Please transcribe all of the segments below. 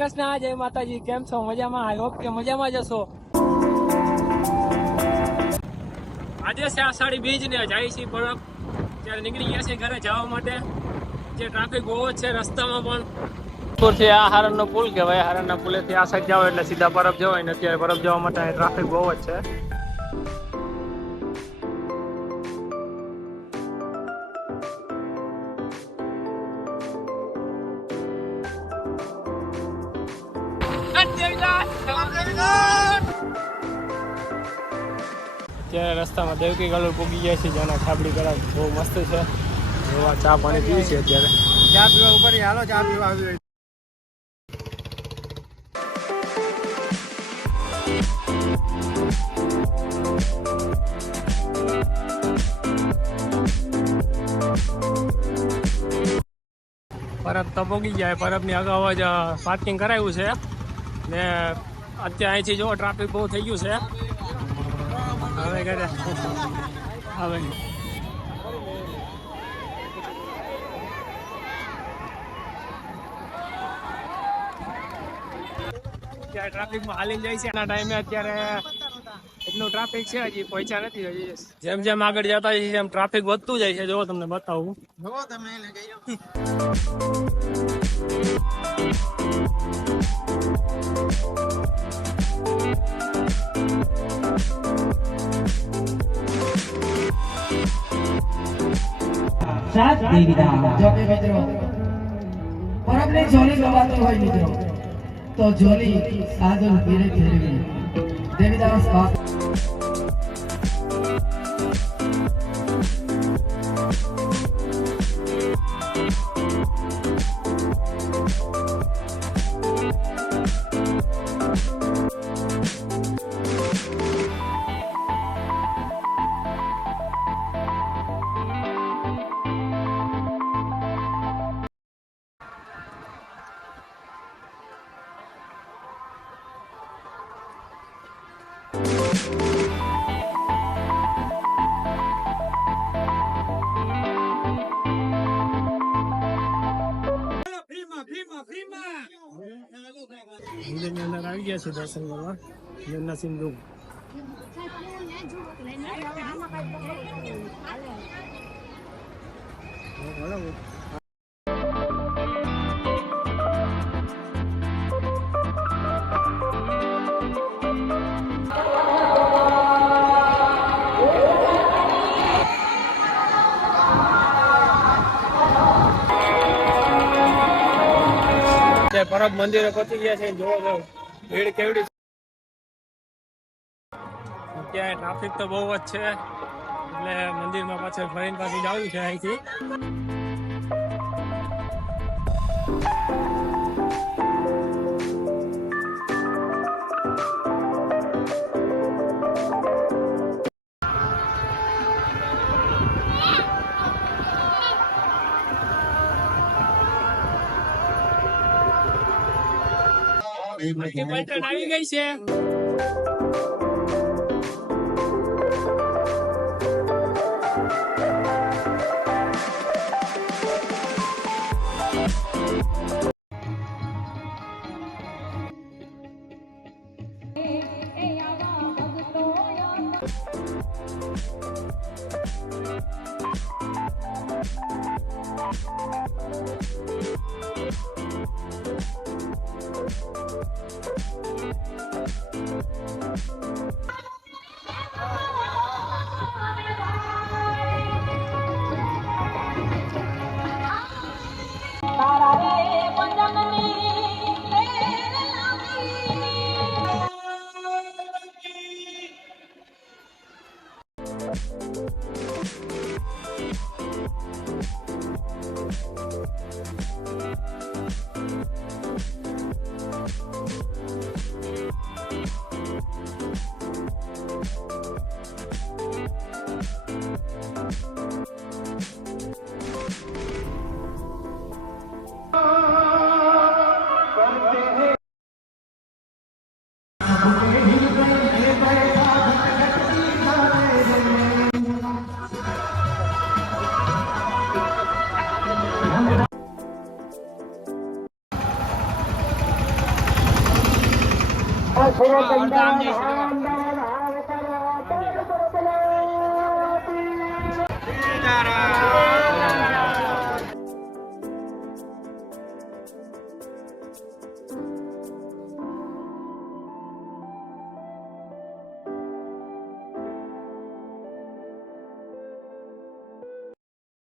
કૃષ્ણ, જય માતાજી. કેમ છો? મજામાં? આઈ હોપ કે મજામાં જ હશો. આજે છે આષાઢી બીજ ને જાય છે પરબ. ત્યારે નીકળી ગયા છે ઘરે જવા માટે. જે ટ્રાફિક બહુ જ છે રસ્તામાં પણ. થી આ હારણનો પુલ કહેવાય. હારણના પુલેથી આ સાઈડ જાવ એટલે સીધા પરબ જવાય ને અત્યારે પરબ જવા માટે ટ્રાફિક બહુ જ છે. અત્યારે રસ્તામાં દેવકી કલર પૂગી જાય છે, જેના છાબડી કલર બહુ મસ્ત છે. એવા ચા પાણી પીવી છે અત્યારે. ચા પીવા ઉપર હાલો, ચા પીવા આવી. પરબ તો પૂગી જાય. પરબની અગાઉ જ પાર્કિંગ કરાવ્યું છે ને અત્યારે અહીંથી જો ટ્રાફિક બહુ થઈ ગયું છે. હવે ઘરે હવે અત્યારે ટ્રાફિકમાં હાલીને જાય છે. એના ટાઈમે અત્યારે એટલું ટ્રાફિક છે, હજી પહોંચ્યા નથી. હજી જેમ જેમ આગળ જતા જઈએ એમ ટ્રાફિક વધતું જાય છે. જો તમને બતાવું. સાત દેવીધામ જો કે મિત્રો પરબની ઝોલી ગવાતી હોય મિત્રો તો ઝોલી સાજન પીરે ફેરવી દેવીદાસ બાપ મંદિરની અંદર આવી ગયા છે દર્શન કરવા. એમના સિંધુ પરબ મંદિરે પહોંચી ગયા છે. જોવો ભીડ કેવડી છે. અત્યારે ટ્રાફિક તો બહુ જ છે એટલે મંદિરમાં પાછળ ફરીને પાછી જવું છે અહીંથી. આવી ગઈ છે.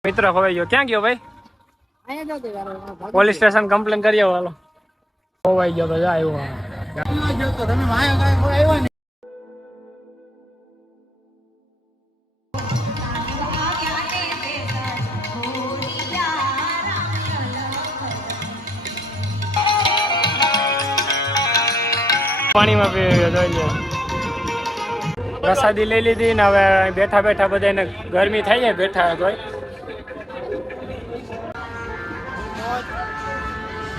મિત્ર ખોવાઈ ગયો. ક્યાં ગયો ભાઈ? પોલીસ સ્ટેશન કમ્પ્લેન કરી આવો હાલો. ખોવાઈ ગયો તો જા આવ્યો. તમે માયા કાંઈ કોઈ આવ્યા નહીં. પાણીમાં પી જોઈ લો. પ્રસાદી લઈ લીધી ને હવે બેઠા બેઠા બધાને ગરમી થાય છે બેઠા તોય.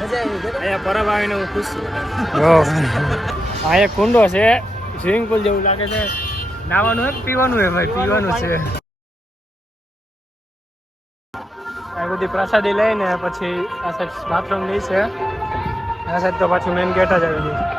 અહીંયા પરબ આવીને હું ખુશ છું. અહીંયા કુંડો છે, સ્વિમિંગ પુલ જેવું લાગે છે. નાવાનું હે પીવાનું હે ભાઈ? પીવાનું છે. આ બધી પ્રસાદી લઈને પછી આ સાઈડ બાથરૂમ ની છે. આ સાઈડ તો પાછું મેઇન ગેટ જ આવી ગયું.